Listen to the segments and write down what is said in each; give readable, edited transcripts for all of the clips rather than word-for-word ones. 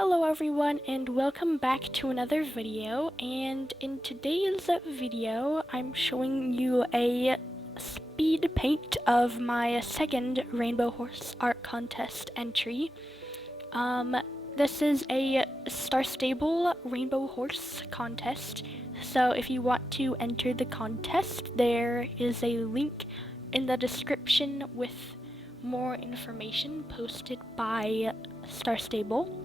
Hello everyone and welcome back to another video, and in today's video I'm showing you a speed paint of my second Rainbow Horse Art Contest entry. This is a Star Stable Rainbow Horse contest, so if you want to enter the contest there is a link in the description with more information posted by Star Stable.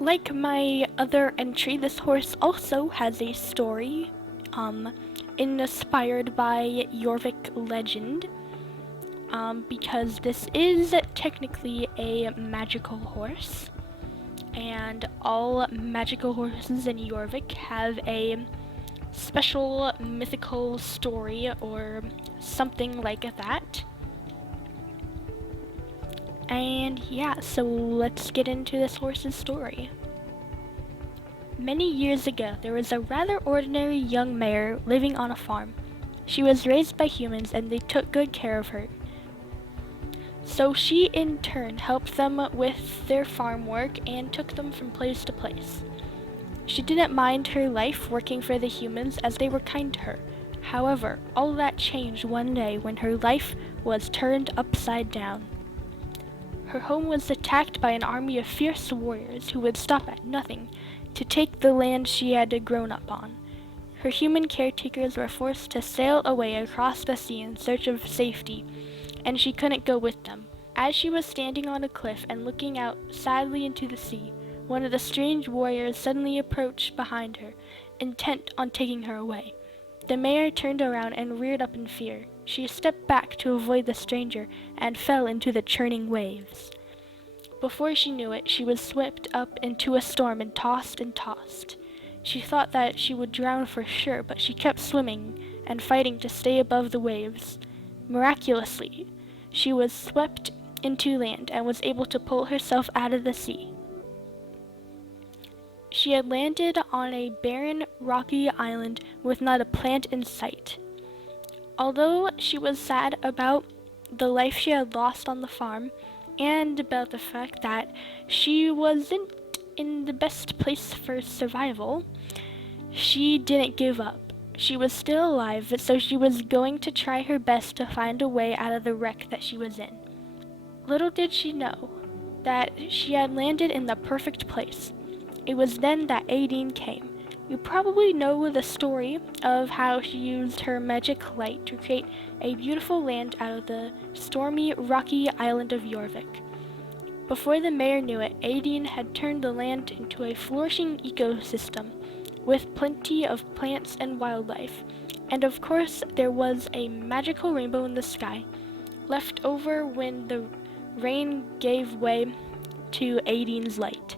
Like my other entry, this horse also has a story, inspired by Jorvik legend, because this is technically a magical horse, and all magical horses in Jorvik have a special mythical story or something like that. And yeah, so let's get into this horse's story. Many years ago, there was a rather ordinary young mare living on a farm. She was raised by humans and they took good care of her. So she in turn helped them with their farm work and took them from place to place. She didn't mind her life working for the humans as they were kind to her. However, all that changed one day when her life was turned upside down. Her home was attacked by an army of fierce warriors who would stop at nothing to take the land she had grown up on. Her human caretakers were forced to sail away across the sea in search of safety, and she couldn't go with them. As she was standing on a cliff and looking out sadly into the sea, one of the strange warriors suddenly approached behind her, intent on taking her away. The mare turned around and reared up in fear. She stepped back to avoid the stranger and fell into the churning waves. Before she knew it, she was swept up into a storm and tossed and tossed. She thought that she would drown for sure, but she kept swimming and fighting to stay above the waves. Miraculously, she was swept into land and was able to pull herself out of the sea. She had landed on a barren, rocky island with not a plant in sight. Although she was sad about the life she had lost on the farm, and about the fact that she wasn't in the best place for survival, she didn't give up. She was still alive, so she was going to try her best to find a way out of the wreck that she was in. Little did she know that she had landed in the perfect place. It was then that Aideen came. You probably know the story of how she used her magic light to create a beautiful land out of the stormy, rocky island of Jorvik. Before the mayor knew it, Aideen had turned the land into a flourishing ecosystem with plenty of plants and wildlife. And of course, there was a magical rainbow in the sky, left over when the rain gave way to Aideen's light.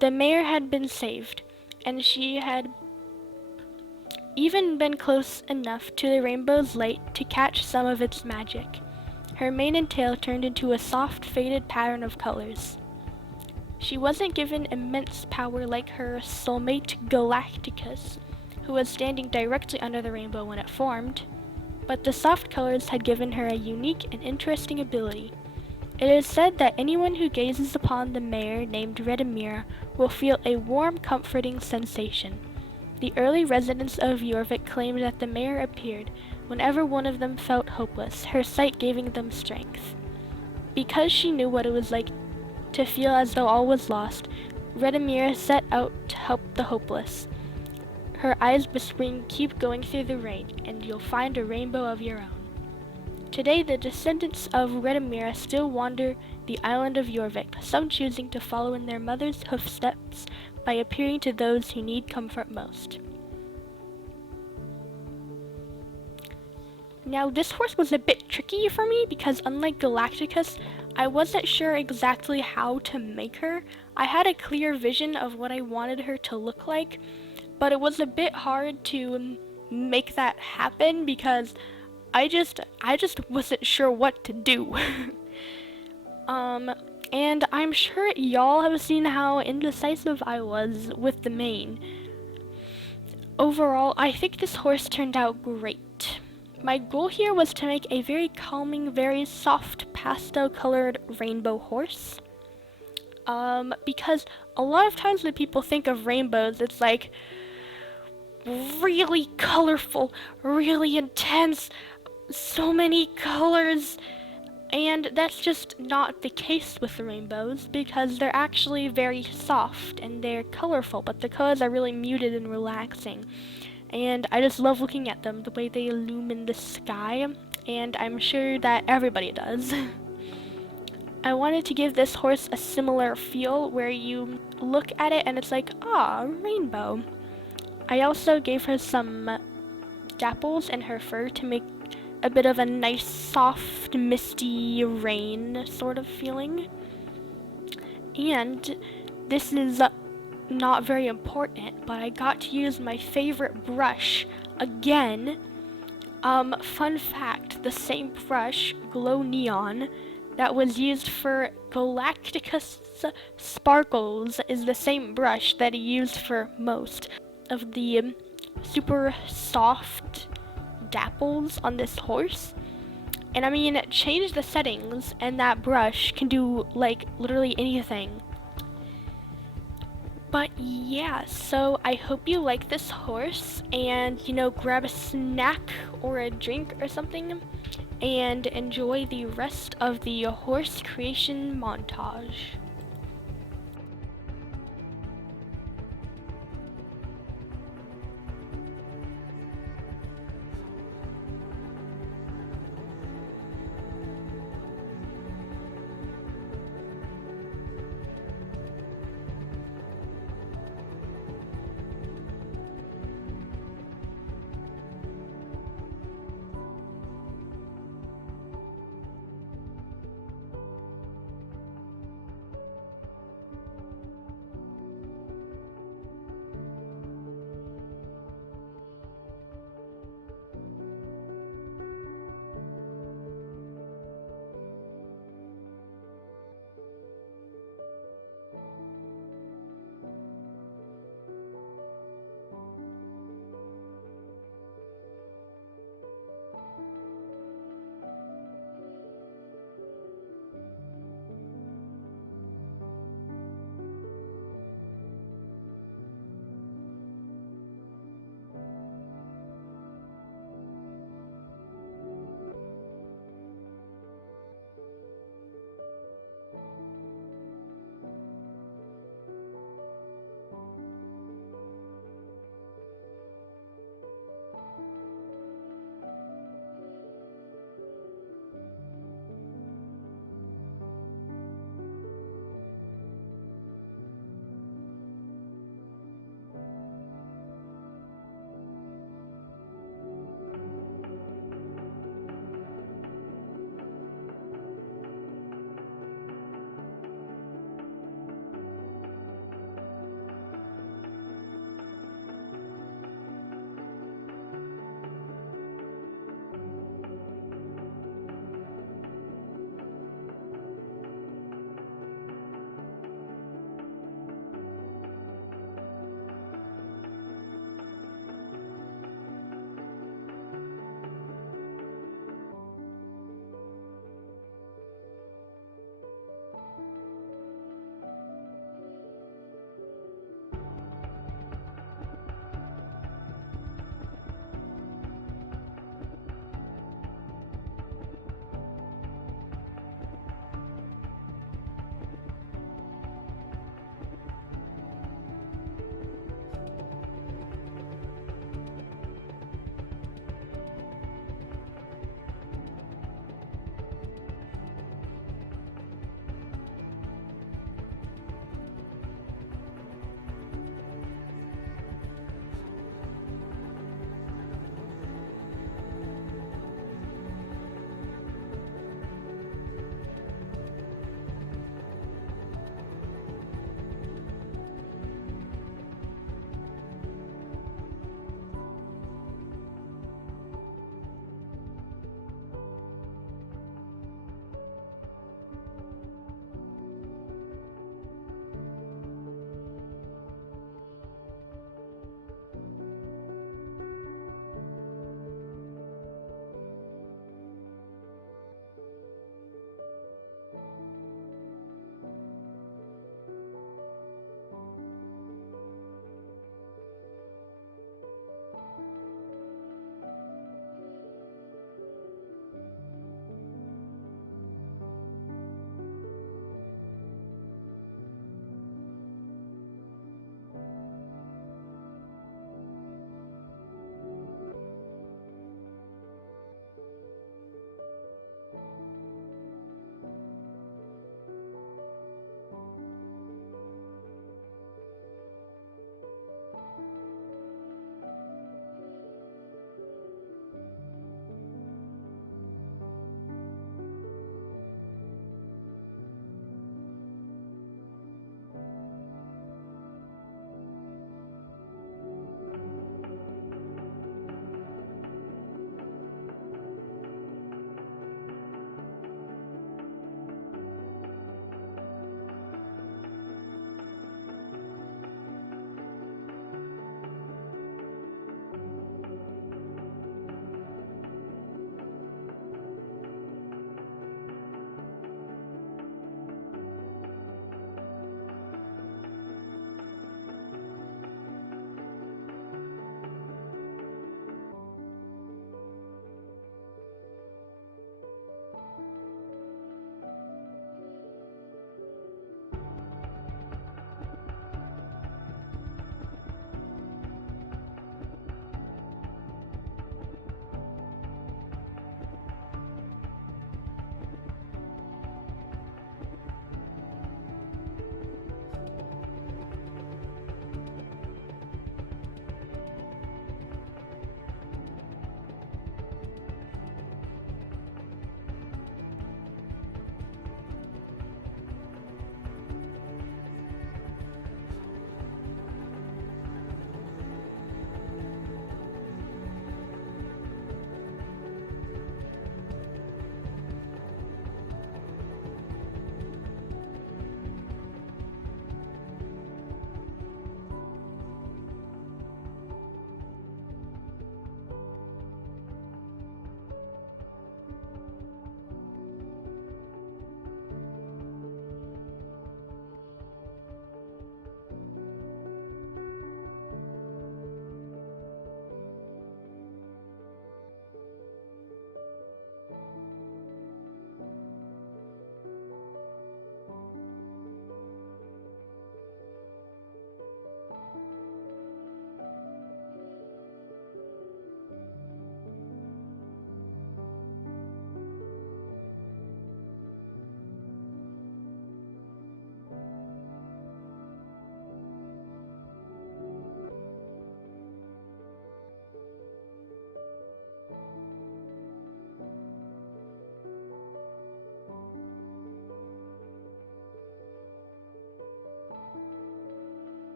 The mayor had been saved, and she had even been close enough to the rainbow's light to catch some of its magic. Her mane and tail turned into a soft, faded pattern of colors. She wasn't given immense power like her soulmate Galacticus, who was standing directly under the rainbow when it formed, but the soft colors had given her a unique and interesting ability. It is said that anyone who gazes upon the mare named Redemira will feel a warm, comforting sensation. The early residents of Jorvik claimed that the mare appeared whenever one of them felt hopeless, her sight giving them strength. Because she knew what it was like to feel as though all was lost, Redemira set out to help the hopeless, her eyes whispering, "Keep going through the rain, and you'll find a rainbow of your own." Today, the descendants of Redemira still wander the island of Jorvik, some choosing to follow in their mother's footsteps by appearing to those who need comfort most. Now, this horse was a bit tricky for me because unlike Galacticus, I wasn't sure exactly how to make her. I had a clear vision of what I wanted her to look like, but it was a bit hard to make that happen because I just wasn't sure what to do. And I'm sure y'all have seen how indecisive I was with the mane. Overall, I think this horse turned out great. my goal here was to make a very calming, very soft pastel colored rainbow horse. Because a lot of times when people think of rainbows, it's like really colorful, really intense, so many colors, and that's just not the case with the rainbows because they're actually very soft and they're colorful, but the colors are really muted and relaxing. And I just love looking at them, the way they illumine the sky, and I'm sure that everybody does. I wanted to give this horse a similar feel where you look at it and it's like, ah, rainbow. I also gave her some dapples in her fur to make a bit of a nice, soft, misty rain sort of feeling. And this is not very important, but I got to use my favorite brush again. Fun fact, the same brush, Glow Neon, that was used for Galacticus Sparkles is the same brush that he used for most of the super soft dapples on this horse. And I mean, change the settings and that brush can do like literally anything. But yeah, so I hope you like this horse and, you know, grab a snack or a drink or something and enjoy the rest of the horse creation montage.